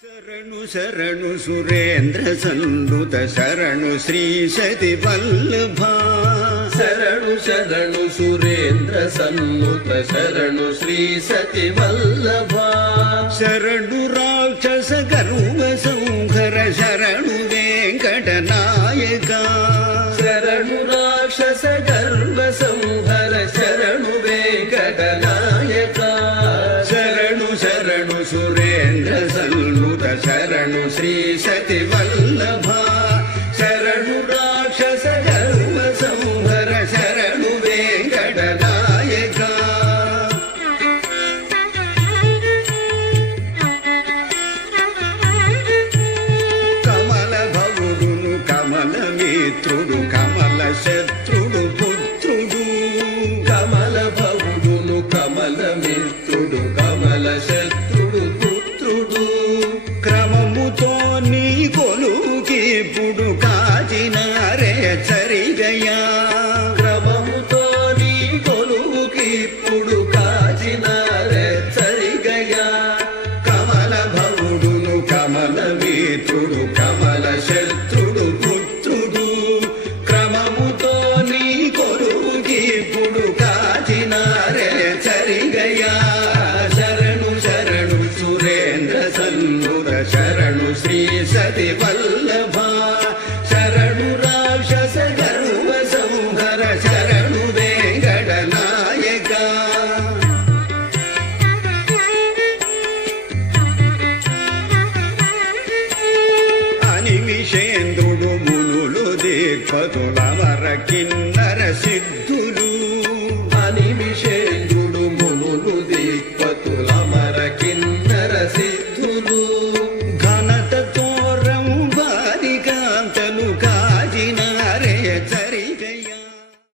శరణు శరణు సురేంద్ర సన్నుత శరణు శ్రీ సతి వల్లభ శరణు శరణు సురేంద్ర సన్నుత శరణు శ్రీ సతి వల్లభ శరణు రాక్షస గర్వ సంహర శరణు వెంకట నాయక శరణు రాక్షస గర్వ సంహర శరణు వెంకట నాయక శరణు శరణు సురేంద్ర సన్నుత శరణు శ్రీ సతి వల్లభ శరణు రాక్షస గర్వ సంహర శరణు వెంకట నాయక కమల భవుడును కమల మిత్రుడు కమల శత్రుడు పుత్రుడు కమల భవుడును కమల మిత్రుడు కమల శత్రుడు పుత్రుడు క్రమముతో నీ కొలుకిప్పుడు కాచినారే చరిగయా క్రమముతో నీ కొలువుకిప్పుడు కాచినారే సరిగయా కమల భవుడును కమల మిత్రుడు కమల శత్రుడు పుత్రుడు క్రమముతో నీ కొలుకిప్పుడు కాచినారే చరిగయా శరణు శరణు సురేంద్ర సన్నుత శరణు శ్రీ సతి వల్లభ శరణు రాక్షస గర్వ సంహర శరణు వెంకట నాయక అనిమిషేంద్రుడు మునులు దిక్పతులవర కిన్నర సిద్ధులు అనిమిషేంద్రుడు మునులు దిక్పతుల మర కిన్నర సిద్ధులు